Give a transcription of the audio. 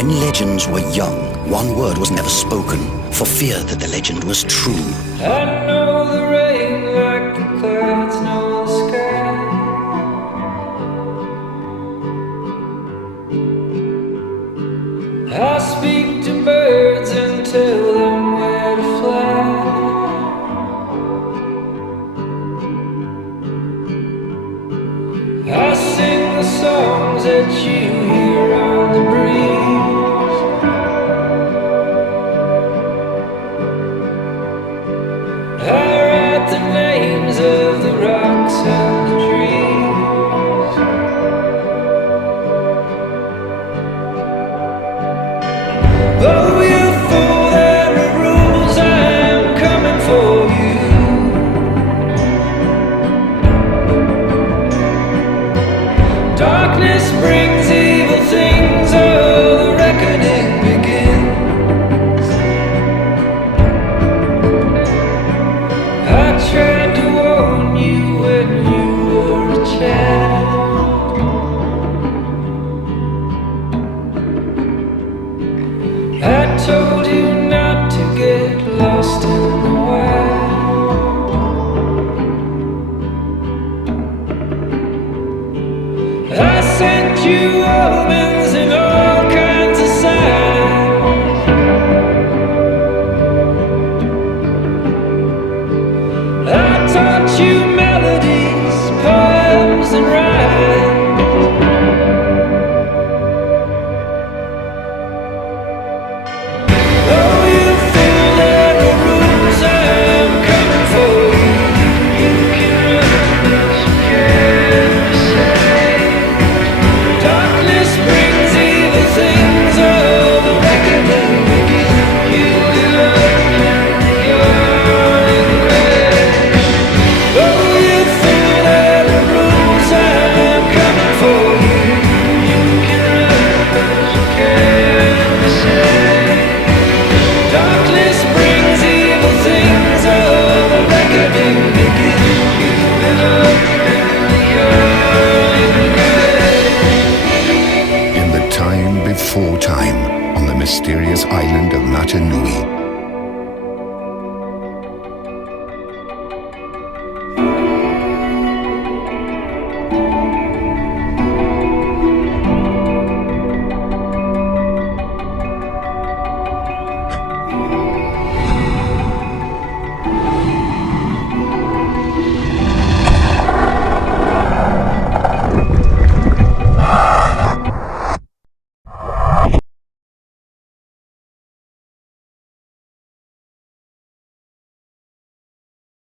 When legends were young, one word was never spoken, for fear that the legend was true. I know the rain like the clouds know the sky. I speak to birds and tell them where to fly. I sing the songs that you hear on the breeze. I write the names of the rocks and the trees. Though you fool, there are rules, I'm coming for you. Darkness brings evil things, oh, the reckoning begins. I tried to warn you when you were a child. I told you not to get lost in the wild. I sent you omens and all kinds of signs. I taught you melodies, poems, and rhymes. Oh, you fool, there are rules, I'm coming for you. You can run, but you can't save. Darkness brings evil things, oh, the reckoning begins. You will open your grave. Oh, you fool, there are rules, I'm coming for you. You can run, but you can't save. Darkness brings evil things, oh, the reckoning begins. You will open your grave. In the time before time, on the mysterious island of Matanui,